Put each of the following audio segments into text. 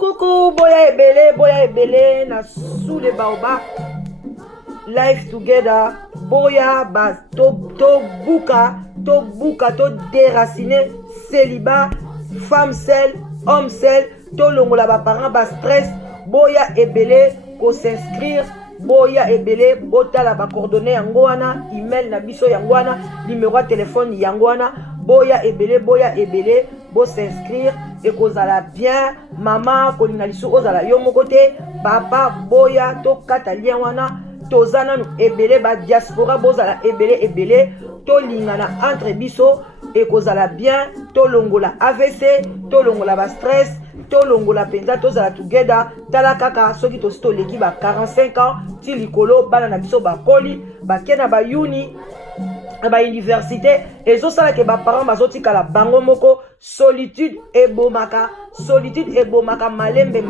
Coucou, boya ebele na sous le baobab. Life together, boya ba to buka, to déraciner célibat, femme seule, homme seul, to longola ba parents ba stress, boya ebele ko s'inscrire, boya ebele botala ba coordonnées yango wana, email na biso yango wana, numéro de téléphone yango wana, boya ebele bo s'inscrire et kozala bien, maman kolinga lisu ozala yo moko te, papa boya to kata lien wana, tozana nu ebele ba diaspora bozala ebele to lingana entre biso et kozala bien, to longola AVC, to longola ba stress, to longola penza tozala together, tala kaka soki to leki ba 45 ans ti likolo bana na biso ba koli ba kena ba uni ba université ezosala ke ba parents bazotikala bango moko. Solitude ebomaka malembe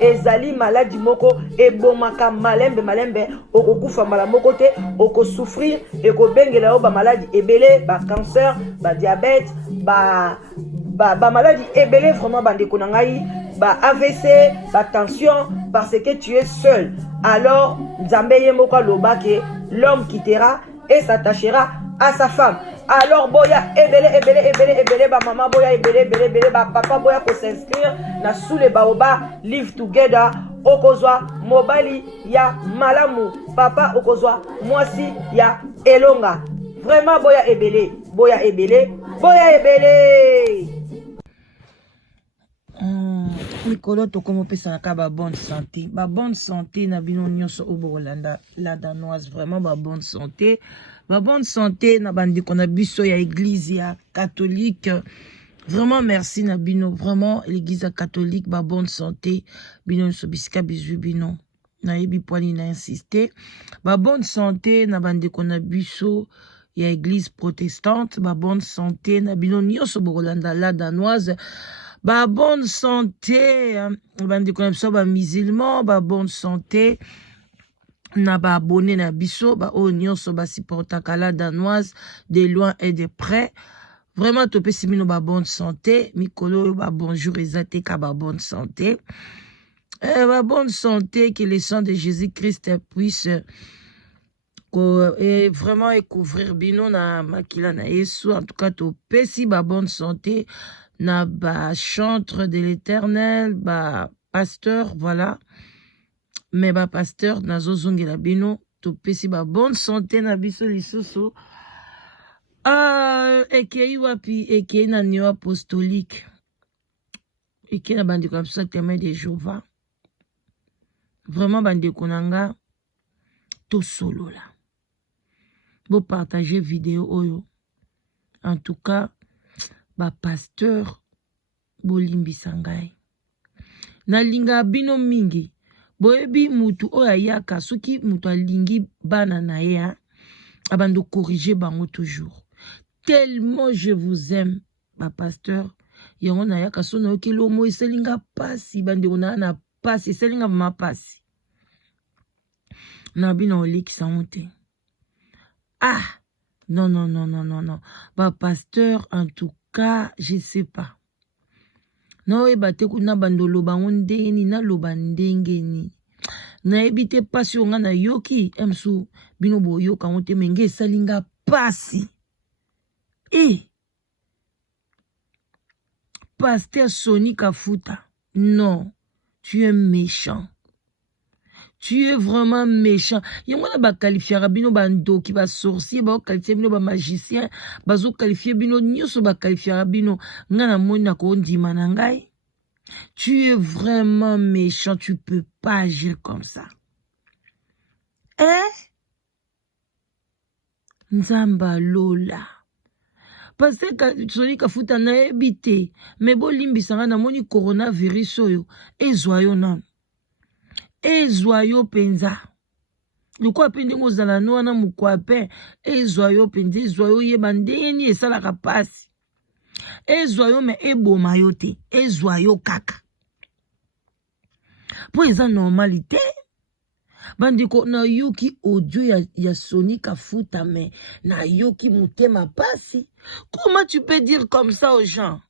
ezali maladi moko ebomaka malembe okokufa mbala moko te, okosouffrir ekobengela yo ba maladi ebele, ba cancer, ba diabète, ba maladi ebele vraiment bandeko na ngai, ba AVC, ba tension, parce que tu es seul. Alors Nzambe ye moko aloba ke l'homme quittera et s'attachera à sa femme. Alors boya ebele ba maman boya ebele ba papa boya ko s'inscrire na sous les baobab live together, okozwa mobali ya malamu, papa okozwa mwasi ya elonga. Vraiment boya ebele Mikolo tokomo pesa na ba bonne santé na bino nyonso obo Holanda la danoise, vraiment ba bonne santé na bandeko na biso ya église ya catholique, vraiment merci na bino, vraiment l'église catholique ba bonne santé bino so bisika bizu bino na yebi poali na insister, ba bonne santé na bandeko na biso ya église protestante, ba bonne santé na bino nyonso obo Holanda la danoise, ba bonne santé bandeko na biso ba musulman, ba bonne santé na ba abonné na biso ba o nyonso ba supportaka la danoise de loin et de près, vraiment topesi bino ba bonne santé. Mikolo ba bonjour ezate ka ba bonne santé, ba bonne santé, que le sang de Jésus-Christ puisse et vraiment couvrir bino na makila na Yesu. En tout cas topesi ba bonne santé na ba chantre de l'Éternel, ba pasteur, voilà, mais ba pasteur nazo zongela bino topesi ba bonne santé na biso lisusu. Ekei wapi, ekei na neo apostolique, ekei na bandeko na biso témoin de Jéhovah, vraiment bandeko nanga to solola bo partager vidéo oyo. En tout cas ba pasteur bolimbisa ngai na linga bino mingi, boyebi mutu oya yaka soki mutu alingi bana na ye abando corriger bango toujours, tellement je vous aime ba pasteur yango na yaka so na yoki lomo eselinga pasi bandeko na pasi eselinga ma pasi na bino olikisa mote. Non, ba pasteur en tout cas je sais pas na oyebate kuna bandolo bango ndeni na loba ndengeni na ebite pasi onga na yoki emsu bino boyoka ngote menge salinga pasi. Pasteur Sony Kafuta, non, tu es méchant. Tu es vraiment méchant. Yamona ba qualifier bino bandoki ba sorcier ba qualifier bino ba magicien ba zo qualifier bino nyoso ba qualifier bino ngana mona ko ndima na ngai. Tu es vraiment méchant, tu peux pas agir comme ça. Nzamba lola. Parce que Sony Kafuta na ebité mais bo limbisanga na moni coronavirus oyo ezwayo na ezwayo penza lukwa pende mozala no na mukwape ezwayo penza ezwayo yeba ndeni esalaka pasi Ezwa yo me eboma yo te. Ezwa yo kaka. Po eza normalité. Bandiko na yoki audio ya Sonika Futa me na yoki mutema pasi. Comment tu peux dire comme ça aux gens?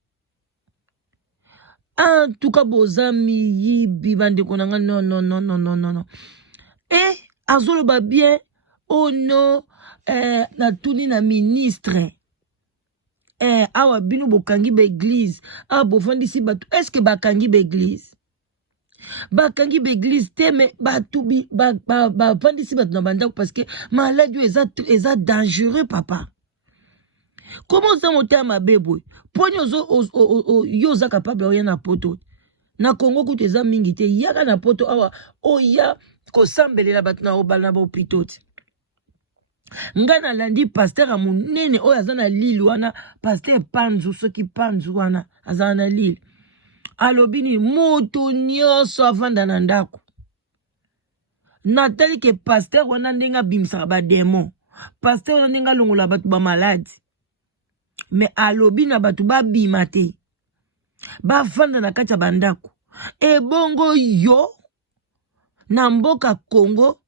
En tout cas, bozami yibi bandiko nanga non. Et azolo ba bien oh non na tuni na ministre. Awa bino bokangi ba église. Ah bofandi si batu. Est-ce que bakangi ba église? Bakangi ba église te me batubi ba fandi si batu na bandako parce que maladie eza dangereux papa. Comment ça monter à ma bébé? Pogno yo za capable oya na poto. Na Congo kutu eza mingi te yaka na poto awa oya ko sambelela batu na obala na hôpital. Ngana landi pasteur a munene oya azana lili wana pasteur Panzu soki Panzu wana azana lili. Alobini moto nyonso avanda na ndako. Natali ke pasteur wana ndenga bimsa ba démon. Pasteur wana ndenga longola batu ba malade. Mais alobi na batu ba bimate. Ba vanda na kati ya bandako. E bongo yo na mboka Congo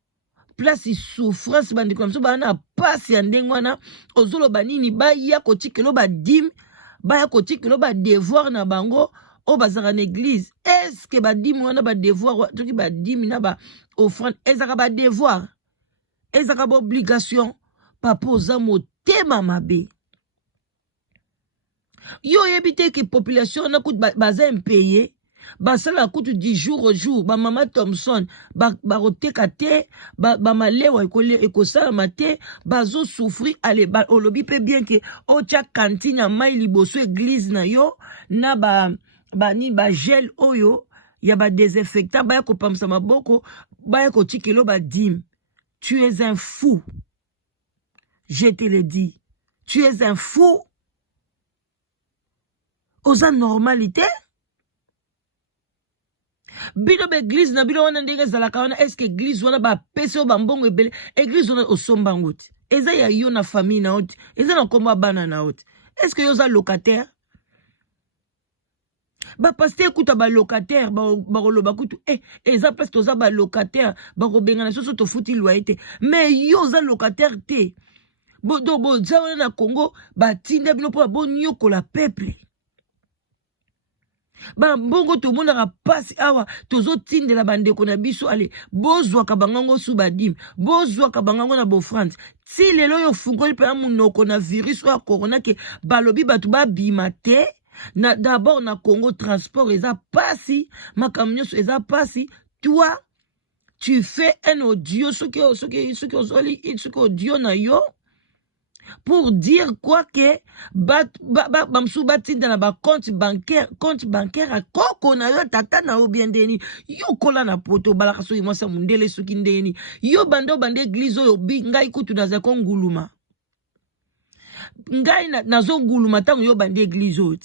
place souffrance bandi comme ça ba na passe ya ndengwana ozolo banini ba ya kotikelo ba dim ba ya kotikelo ba devoir na bango o bazaka na église. Est-ce que ba dim wana ba devoir toki ba dim na ba offrande ezaka ba devoir ezaka ba obligation papa oza motema mabe. Yo yebite ki population na kout baza impayé. Basala kout du jour au jour. Ba mama Thompson. Ba roteka te. Ba malewa ekosala mate. Bazo souffrir. Allez, ba olobi pe bien que ocha cantine a mai liboso église na yo. Na ba gel oyo. Ya ba désinfectant. Ba yako pamsa maboko. Ba yako tikelo ba dim. Tu es un fou. Je te le dis. Tu es un fou. Oza normalité? Bino be église na bino wana ndenge zalaka wana est-ce que église wana ba peso ba mbongo ebele église wana osomba ngoti eza ya yo na famille na oti eza na komba bana na oti est-ce que yo za locataire ba pasteur kuta ba locataire ba koloba kutu eza place toza ba locataire ba kobenga na soso to futi loyer mais yo za locataire te bo za wana na Congo ba tinda bino po bo nyoko la peuple. Ba mbongo to monaka pasi awa tozo tindela bandeko na biso ale bozwa ka bangango su badim bozwa ka bangango na bo France ti lelo yo fungoli pe munoko na virus wa corona ke balobi batu ba bimate na d'abord na Congo transport eza pasi makamnyo eza pasi toi tu fais un audio ce que audio na yo pour dire quoi que bamsou batinda na ba compte bancaire a koko na yo tata na yo bien deni yo kola na poto balaka soki mwasa mundele soki ndeni yo bande église oyo ngai kutu na zako nguluma ngai nazo nguluma tango yo bande église oyo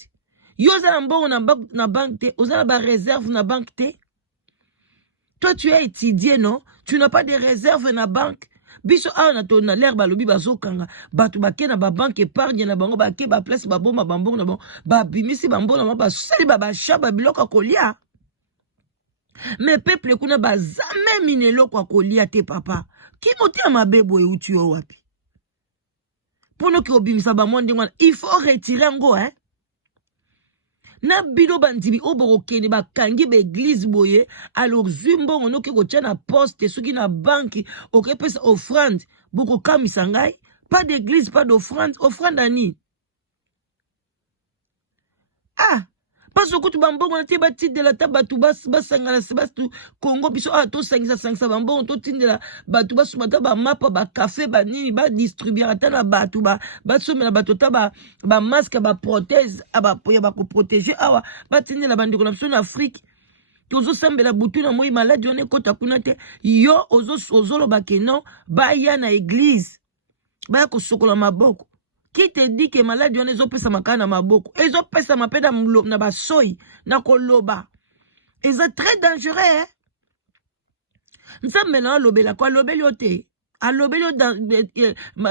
yo za na mbongo na banque te oza na ba réserve na banque te. Toi tu as étudié non, tu n'as pas de réserve na banque. Biso na to na l'air balobi bazokanga batu bakena ba banque épargne na bango ba ke ba place ba bomba bambongo na bon ba bimisi bambona ma ba sali ba shaba biloko kolia. Mais peuple kuna ba zame minelo kwa kolia te papa. Ki moti na mabebo e uti yo wapi? Pono ki obimisa ba monde ngwana il faut retirer ngo na bino bandibi oboko kene ba kangi ba église boye alors zumbo ngono ke ko tchana poste soki na banki oke pesa offrande boko kamisa ngai pas d'église pas d'offrande offrande ani parce que tu bambongo na te ba tindela ta batu basangana se bastu Congo biso to sangisa bambongo to tindela batu basumata ba mapa ba café ba nini ba distribuer ata na batu ba somela batu ta ba masque ba prothèse ba ko protéger awa ba tindela bandiko na biso na Afrique tozo sambela butu na moi malade one kota kuna te yo ozolo ba ke non ba ya na église ba ko sokola maboko. Qui te dit que malade on ezo pesa makana maboko ezo pesa mapeda na basoi na koloba eza très dangereux nzambe na lobela kwa lobeli ote alobeli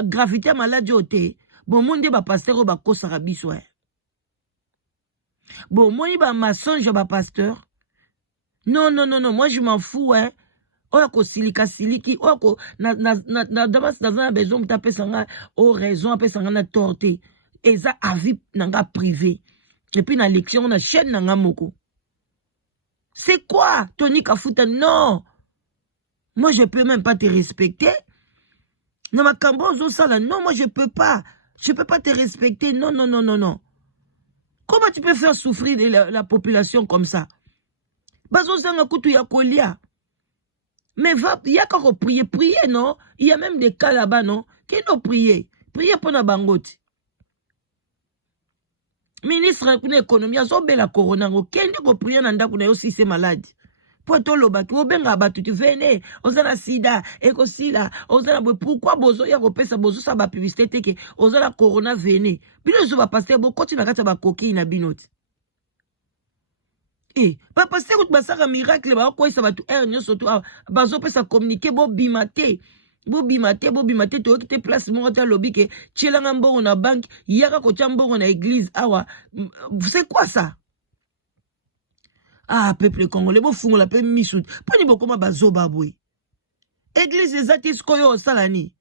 gravité malade ote bon monde ba pasteur ba kosaka biso Bon, moi, il va mensonge à pasteur. Non, non, non, non, moi je m'en fous, hein. Oyo silika siliki, oyo d'abord dans un besoin taper sanga au raison après sanga na torté. Et ça avis nanga privé. Et puis na l'élection on a chaîne nanga moko. C'est quoi Tony Kafuta? Non. Moi je peux même pas te respecter. Non ma cambo ça là, non moi je peux pas. Je peux pas te respecter. Non non non non non. Comment tu peux faire souffrir la population comme ça? Bazo sanga kutu ya kolia. Mais va, il y a qu'à prier, prier, non? Il y a même des cas là-bas, non? Qui n'ont prié? Prier pour la bangote. Ministre de l'économie, il y a la corona. Qui n'a prié dans le aussi c'est malade? Pour tout le bateau, tu venez, on a la sida, écosila, on a la pourquoi bozo ya repesa bozo sa ba publicité que on a la corona venez. Bino zo va passer beaucoup tu n'as pas coquille na binote. Eh, pas passer route basara miracle ba quoi ça va tout ernio surtout bazo peut ça communiquer bo bimate to kite place mo ta lobby ke tchelanga mbongo na banque yaka ko mbongo na église awa c'est quoi ça? Ah peuple congolais bo fungola pe misut poni bokoma bazo babwe église ezati skoyo salani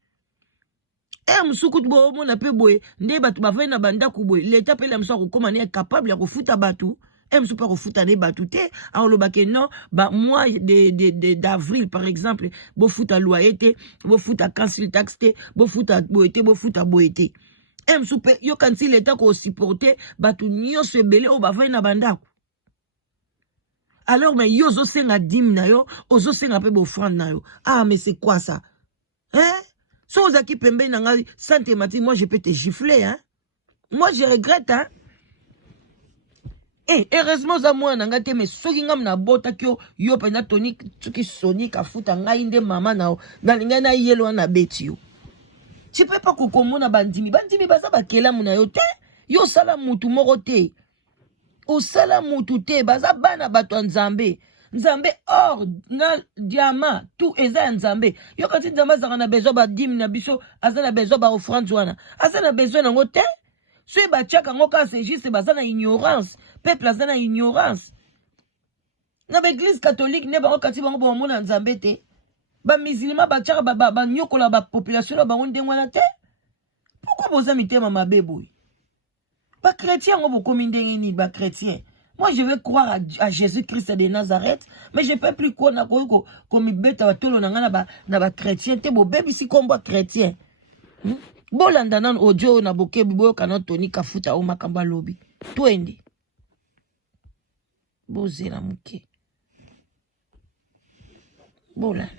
msukutu bo mona pe boye nde batu bavai na banda ku boye l'état pe la mso ko koma ne capable ya ko futa batu je pas refuta ne batute alors le baké non bah mois d'avril par exemple bo futa loyer bo futa council tax bo futa boete bo futa boete super yo kanti l'état ko supporter batu nyo se belé o bavai na banda alors mais yo zo senga dim na yo ozo senga pe bo offrande na yo ah mais c'est quoi ça hein so ozaki pembe na nga santé mati moi je peux te gifler hein moi je regrette hein. Eh, heureusement za moi nanga te mais soki ngam na bota kyo yo pena Tony tuki Sony Kafuta ngai nde mama nao na linga na yelo na beti yo. Tu peux pas kokomona bandimi baza bakela muna yo te yo sala mutu moko te. O sala mutu te baza bana bato nzambe. Nzambe or na diamant tout eza nzambe. Yo kati nzambe za na besoin ba dim na biso azana besoin ba offrande wana. Azana besoin nango te. Si ba tchaka ngoka c'est juste bazana ignorance. Peuple azana ignorance. Na l'église catholique ne ba kati bango ba mona nzambe te. Ba musulman ba tchaka ba nyokola ba population ba ndengwana te. Pourquoi boza mitema mabeboy? Ba chrétien ngo bokomi ndenge ni ba chrétien. Moi je veux croire à Jésus-Christ de Nazareth, mais je peux plus croire na ko mi beta ba tolo na ngana na ba chrétien te bo bebi si kombo chrétien. Bolanda nan ojo na bokebi boyo kana Tony Kafuta o makamba lobi. Twende. Bozela muke. Bolanda.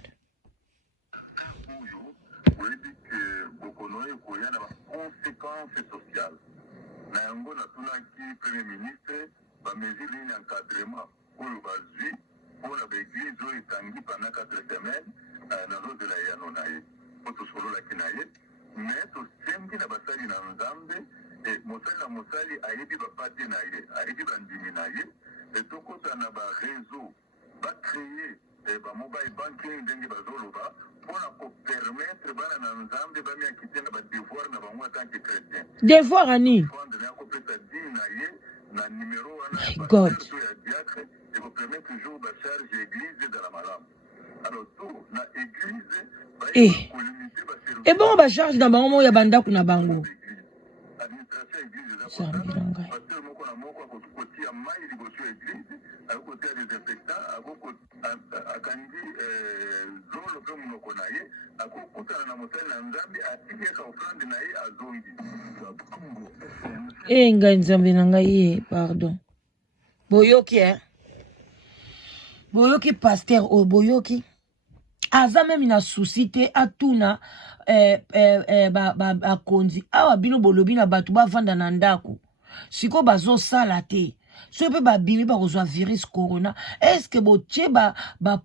Vous dit que Bokonoye Koya n'a pas conséquences sociales. Nayango na tunaki Premier ministre va mesure d'encadrement pour le bazui pour la église et tangi pendant 4 semaines dans l'eau de la Yanonaye. Pour tout solo la Kinaye. Mais tout sembi na basali na nzambe et mosali ayebi bapate na ye ayebi bandimi na ye et tokota na ba réseau ba créer ba mobile banking ndenge bazoloba pour na permettre bana na nzambe ba mi akite na ba devoir na bango en tant que chrétien Devoir ani fond na ko pesa dîme na ye na numéro wana God ya diacre et vous permet toujours ba charge église de la malam. Alors tout na église ba communauté ba service et bon ba charge na bango ya banda kuna bango administration église za kota pasteur moko na moko akotia mai liboso église akotia désinfectant akandi zolo pe munoko na ye akokutana na mosali na nzambe atikeka ofrande na ye azongi ngai nzambe na ngai pardon boyoki boyoki pasteur o boyoki aza même na souci te atuna bakonzi awa bino bolobi na bato bavanda na ndako siko bazosala te so pe babimi bakozwa virus corona est-ce que botie ba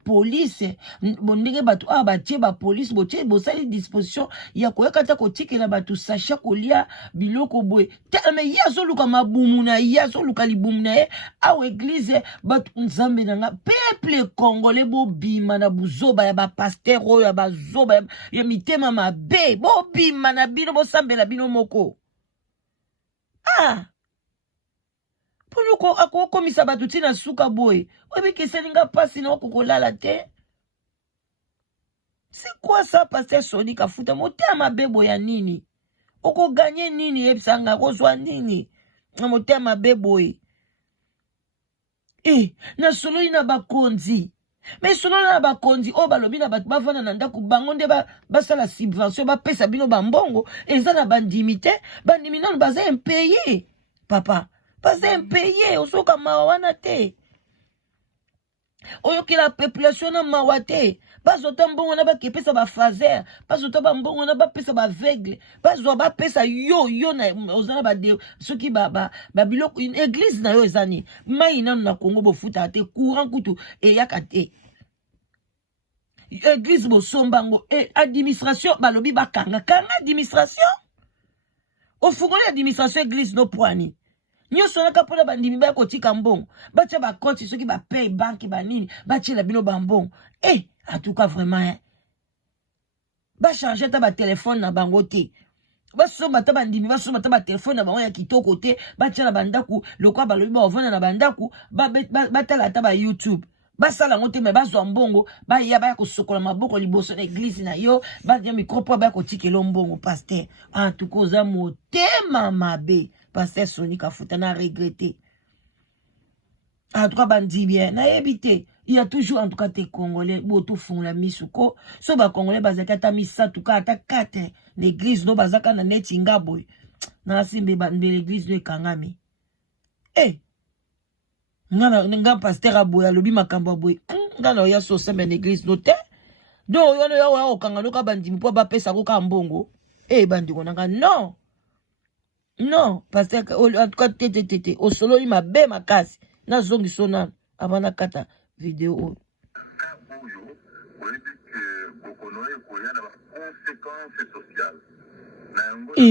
police bondenge bato awa batie ba police botie bosali disposition ya koyaka ta kotikela bato sacha kolia biloko boye teleme ye azoluka mabumu na ye azoluka libumu na ye awa eglise bato nzambe na nga peuple congolais bobima na buzoba ya bapaster oyo ya bazoba ya mitema mabe bobima na bino bosambela bino moko akokomisa bato tina suka boye oyebi esalinga mpasi na okokolala te. C'est quoi ça, pasteur Soni Kafuta? Motema mabe boya nini? Oko gagner nini yebsanga kozwa nini? Motema mabe boy. Na solo ina bakonzi. Mais solo na bakonzi o balobi na bat bavana na ndako bango nde basala subvention ba pesa bino bambongo eza na bandimi te, bandimi non baza impayé. Papa, baza impayé osoka mawana te. Oyoki la population na mawate bazota mbongo na bakepesa ba fazer bazota ba mbongo na bapesa ba aveugle bazwa bapesa yo na ozana ba de soki ba biloko une église na yo ezani mai nanu na Congo bofuta te courant kutu eyaka te église bosombango administration balobi bakanga administration ofungoli administration église no poani nyonso naka mpona bandimi baya kotika mbongo batia bakonti soki bapay banke banini batiela bino bambongo en tout cas vraiment bachange ata batelefone na bango te basomba ta bandimi basomba ta batelefone na bango ya kitoko te batiela bandaku lokwa balobi baovanda na bandaku batala ata ba YouTube basala ngo te me bazwa mbongo baya kosokola maboko liboso na église na yo badia micro po baya kotikela mbongo pasteur en tout cas oza motema mabe. Pasteur Soni Kafuta na regretté. En tout cas, bandi bien. Na évité. Il y a toujours, en tout cas, tes Congolais, boto font la misuko. So ba Congolais, bazaka ta misa, en tout cas, ta kate. L'église, no bazaka na netinga boy. Na simbe l'église de Kangami. Nga pasteur aboy, alobi makamba boy. Nga na ya so sembe l'église no te. Do yo no ya o kanga no ka bandi mi po ba pesa ko ka mbongo. Bandi konanga non. Non, parce que en tout cas tété au solo il m'a bé ma casse na zongi sona avant na kata vidéo oyo oyebi ke bokonoye koya na conséquences sociales na yango na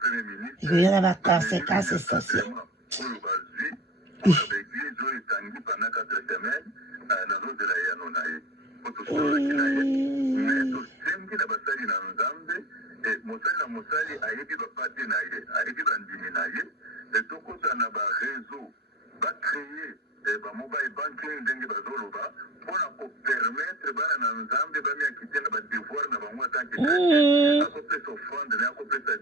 premier ministre il y a la conséquences sociales oyo bazwi l'église oyo etangi pendant 4 semaines nazozela yano na ye otosololaki na ye mais tosengi na basali na nzambe mosali na mosali ayebi bapate na ye ayebi bandimi na ye tokosa na bareseau bacreye bamobile banking ndenge bazoloba mpona kopermettre bana na nzambe bamiakite na badevoir na bango atanke akopesa offrande na akopesa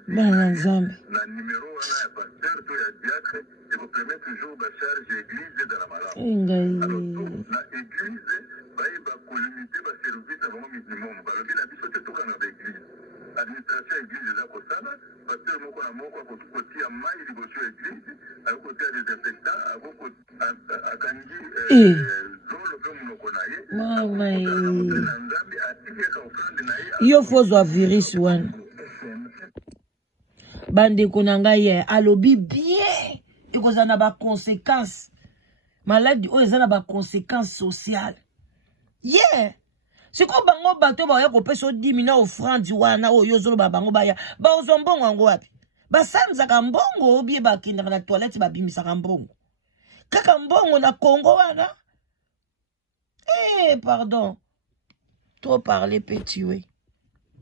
na numero wana ya pasteur to ya diacre ekopermettre jour bacharge église ezala malamu alors na église bayeba kolimite baservice na bango minimum balobi na biso te tokanga baéglise administration ya église eza kosala pasteur moko na moko akotia mai liboso ya église akotia desinfectant akangi zolo mpe monoko na ye na nzambe atikeka ofrande na ye yo fozwa virus wana bandeko na ngai ye alobi bien ekozala na baconséquence maladi oyo eza na baconséquence sociale siko bango bato baya kopesa odimi na offrande wana oyo ozoloba bango baya baozwa mbongo yango wapi basanzaka mbongo obie bakendaka na toilette babimisaka mbongo kaka mbongo na Congo wana pardon trop parler petit oui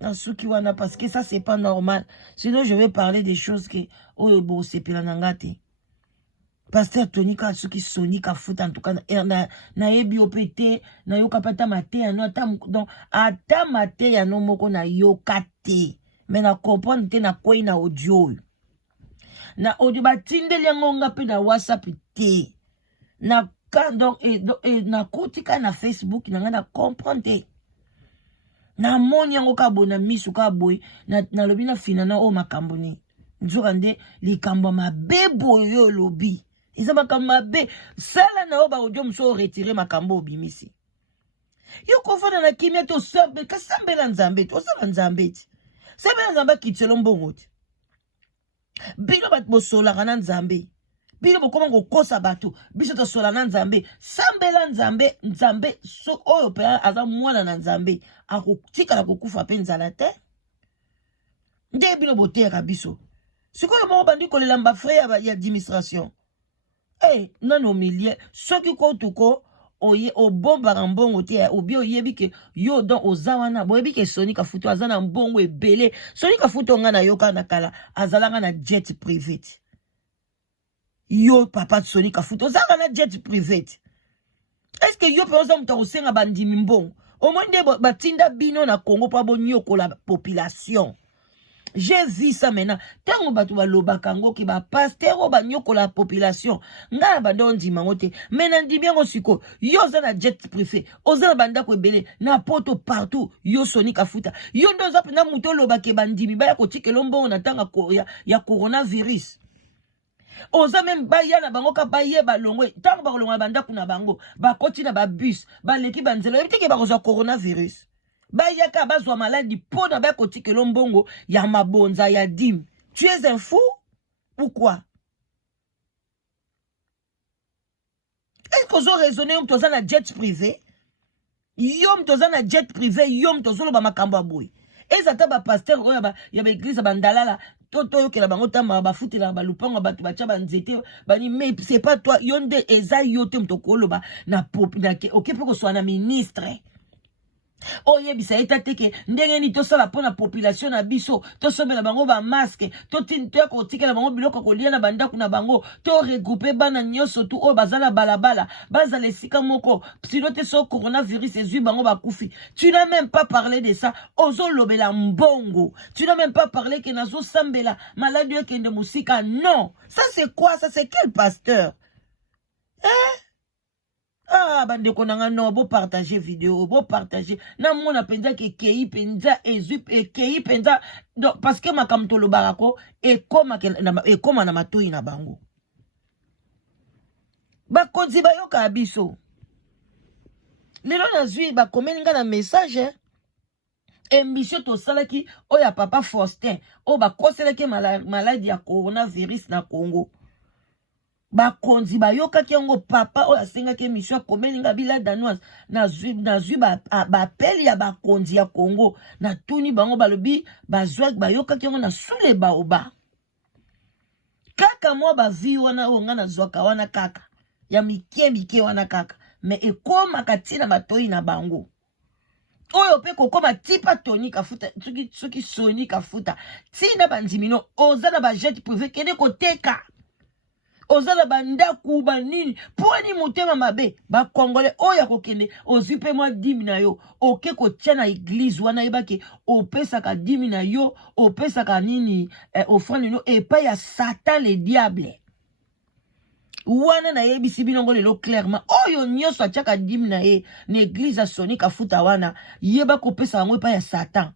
na suki wana parce que ça c'est pas normal sinon je vais parler des choses que oyo bo sepela nangate. Pasteur Tony Katsuki Soni Kafuta en tout cas na yebi opete na yoka pata mate ya no ata mate ya no moko na yoka te mais na comprendre te na kwei na audio batindeli yango nga pe na WhatsApp te na donc na kotika na Facebook na nga na comprendre te na moni yango ka bona misu ka boy na lobi na fina na o makambo ni nzoka nde likambo mabebo yo lobi Ils ont makambe sala na oba audio mso retirer makambo obimisi. Yo kofana na kimia to sambe ka sambe la nzambe to sala nzambe ti. Sambe la nzambe kitelo mbongo ti. Bino bat bosola kana nzambe. Bino bokoma ngokosa bato. Biso to sola na nzambe. Sambe la nzambe so oyo pe aza mwana na nzambe. Akotika la kokufa pe nzala te. Nde bino botera biso. Sikoyo mo bandi kolela mba frère ya administration. Non au milieu, ce qui compte ko oye o bomba mbongo te obi oyebi ke yo don ozawana boyebi ke Soni Kafuta azana mbongo ebele Soni Kafuta nga na yoka na kala azalanga na jet privé Yo papa Sony Kafuta ozanga na jet private. Est-ce que yo pe oza muta osenga bandimi mbongo? Au moins de batinda bino na Congo pa bonyoko la population. J'ai vu ça maintenant. Tango batu baloba kango ki ba pasteur ba nyoko la population. Nga ba don di mangote. Maintenant di bien osiko. Yo za na jet privé. Oza na banda ko ebele na poto partout. Yo Sony Kafuta. Yo ndo za pena muto loba ke bandimi ba ya ko tike lombo na tanga ya coronavirus. Oza même baya na bango ka baye balongwe. Tango ba kolongwa banda kuna bango. Ba koti na ba bus. Ba leki banzelo. Ebitike ba koza coronavirus. Bayaka bazwa maladi po na ba kotike lombongo ya mabonza ya dim. Tu es un fou ou quoi? Est-ce que vous raisonné mtoza na jet privé? Yom toza na jet privé, yom tozolo ba makambo boy. Ezata ba pasteur oya ba ya ba église bandalala toto yo kela bango tamba ba futila ba lupango ba bacha ba nzete bani mais c'est pas toi yonde eza yote mtokolo ba na pop na ke okepe ko so na ministre. Oye bisa etateke ndenge ni tosala pona population na biso to somela bango ba masque to tinto ko tikela bango biloko ko lia na banda kuna bango to regrouper bana nyoso tu o bazala balabala bazala sika moko silote so coronavirus ezui bango ba kufi. Tu n'as même pas parlé de ça. Ozo lobela mbongo. Tu n'as même pas parlé que nazo sambela maladie kende musika. Non, ça c'est quoi? Ça c'est quel pasteur? Hein? Ah, bande konanga no, bo partager vidéo, bo partager. Na mona penza ke kei penza ezup e kei penza parce que makamtolo barako e koma na matui na bango. Ba konzi ba yoka abiso. Lelo nazui ba komeninga na message émission to salaki oya papa Faustin o ba koseleke maladie ya coronavirus na Congo. Bakonzi bayoka kiango papa oya senga ke mission komelinga bila danoise na zui ba peli ya bakonzi ya Congo na tuni bango balobi bazwa bayoka kiango na sule baoba kaka mo ba vi wana onga na zwaka wana kaka ya mike wana kaka me ekoma katina matoi na bango oyo pe kokoma tipa Tony Kafuta suki Sony Kafuta tina banzimino oza na ba jet privé kende koteka ozala banda kuba nini poni mutema mabe ba congolais oya kokende ozipe mwa dimi na yo oke ko tia na église wana ebake opesa ka dimi na yo opesa ka nini offrande no epa ya Satan le diable wana na yebisi binongo lelo clairement oyo nyoso atiaka dimi na ye na église a Sony Kafuta wana yeba kopesa yango epa ya Satan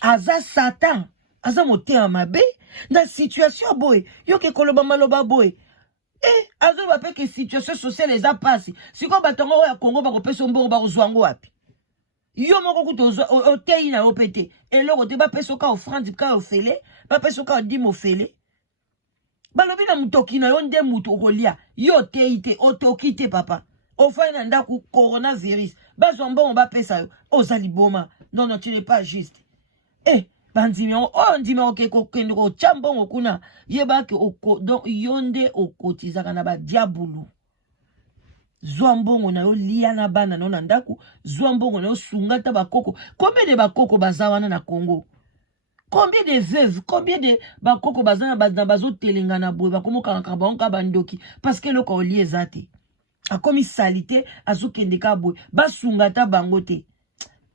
aza Satan aza motema mabe na situation boy yo ke koloba maloba boy azo ba pe ke situation sociale eza pasi siko batongo ya Congo ba kopesa mbongo ba kozwango wapi yo moko kuto otei na opete eloko te ba peso ka offrande ka ofele ba peso ka dimo ofele balobi na mutoki na yo nde muto kolia yo tei te otoki te papa ofai na ndaku coronavirus bazwa mbongo ba pesa yo ozali boma non tu n'es pas juste bandimio ondima oke kokende ko chambongo kuna yeba ke donc yonde okotizaka na ba diabulu zwa mbongo na yo lia na bana na ndaku zwa mbongo na yo sungata bakoko combien de bakoko bazawana na Congo combien de veuves combien de bakoko bazana bazo telenga na boye bakomoka ka banka bandoki parce que loko olie zate akomi salité azokende ka boye basungata bangote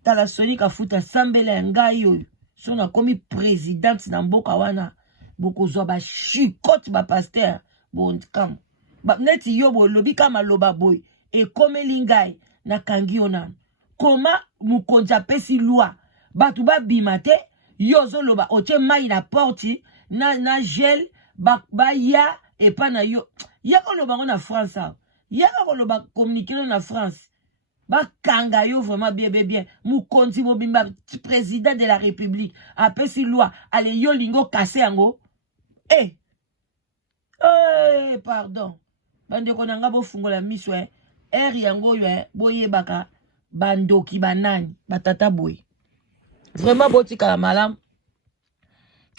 tala Sony Kafuta sambela ngai yoyo so na komi présidente na mboka wana bokozwa ba chikote ba pasteur bon kam ba neti yo bo lobi kama loba boy e komeli ngai na kangi ona koma mukonzi apesi loi batu ba bimate yo zo loba otie mai na porti na gel ba ya e pa na yo ya ko loba na France ya ko loba communiquer na France bakanga yo vraiment bien mukonzi mobimba président de la République apesi loi ale yo lingo kase yango pardon bande konanga bo fungola miso yango yo boye baka bandoki banani batata boy vraiment botika malam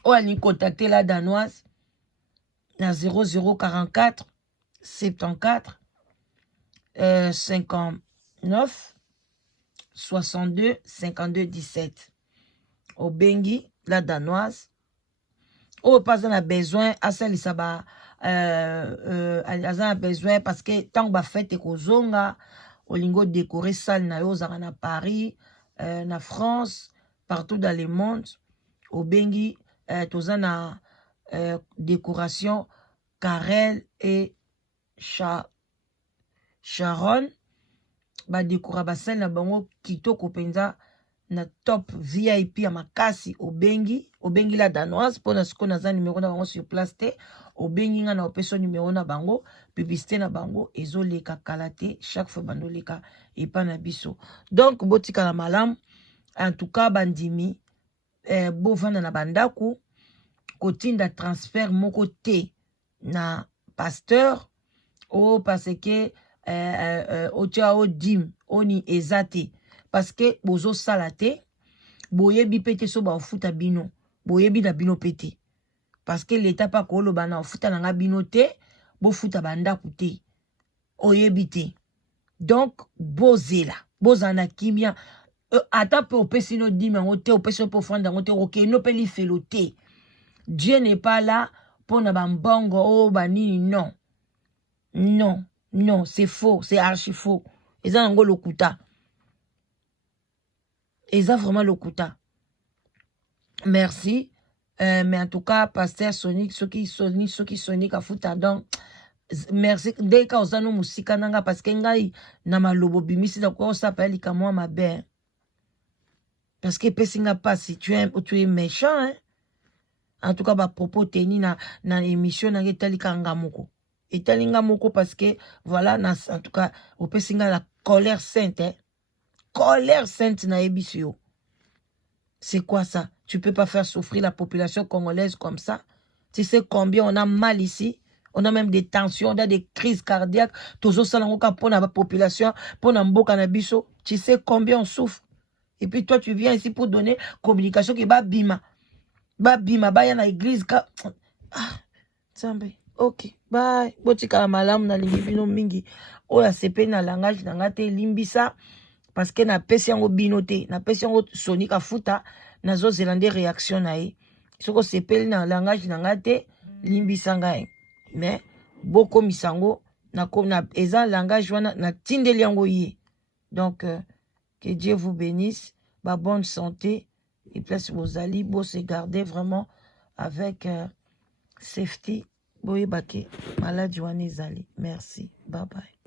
o ani contacter la danoise na 0044 74 59 62 52 17 au Bengi la danoise au pas on a besoin à celle ça ba aza na besoin parce que tant ba fête kozonga olingo décorer salle na yo zaka na Paris na France partout dans le monde obengi toza na décoration Karel et Sharon ba décora ba salle na bango kitoko penza na top VIP ya makasi obengi la danoise pour na siko naza numéro na bango sur place te obengi nga na opeso numéro na bango publicité na bango ezoleka kala te chaque fois bandoleka epa na biso donc botika la malamu en tout cas bandimi bovanda na bandaku kotinda transfert moko te na pasteur parce que otia odim oni ezate parce que bozo salate boyebi pete so ba ofuta bino boyebi na bino pete parce que l'état pa ko bana ofuta na bino te bo futa banda te oyebi te donc bozela bozana kimia ata pe opesi no dima ngote opesi po fanda ngote OK no pe li felote Dieu n'est pas là pour na bambongo o banini non c'est faux c'est archi faux eza ngo lokuta eza vraiment lokuta merci mais en tout cas pasteur Sonic soki Sonic afuta donc merci dès ka osano musika nanga parce que ngai na malobo bimisi da ko osapa lika moi ma belle parce que pesinga pas si tu es méchant hein en tout cas ba propos teni na émission na etalika ngamoko etalinga moko parce que voilà en tout cas au pesinga la colère sainte hein? Colère sainte na ebisio. C'est quoi ça? Tu peux pas faire souffrir la population congolaise comme ça. Tu sais combien on a mal ici? On a même des tensions, on a des crises cardiaques. Toujours ça pour la population, pour la mboka na biso. Tu sais combien on souffre? Et puis toi tu viens ici pour donner communication qui va bima. Ba bima ba ya na église ka. Ah, tsambe. OK. Bye. Botika la malamu na lingi bino mingi. Oya sepe na langage na ngate limbisa. Parce que na pesi yango binote, na pesi yango Sonic afuta, na zo zelande réaction na ye. Soko sepeli na langage na ngate, limbisa ngai. Mais, boko misango, na eza langage wana, na tindeli yango ye. Donc, que Dieu vous bénisse, ba bonne santé, et place vos alliés, bo se garder vraiment avec safety, boye bake, maladie wana ezali. Merci, bye bye.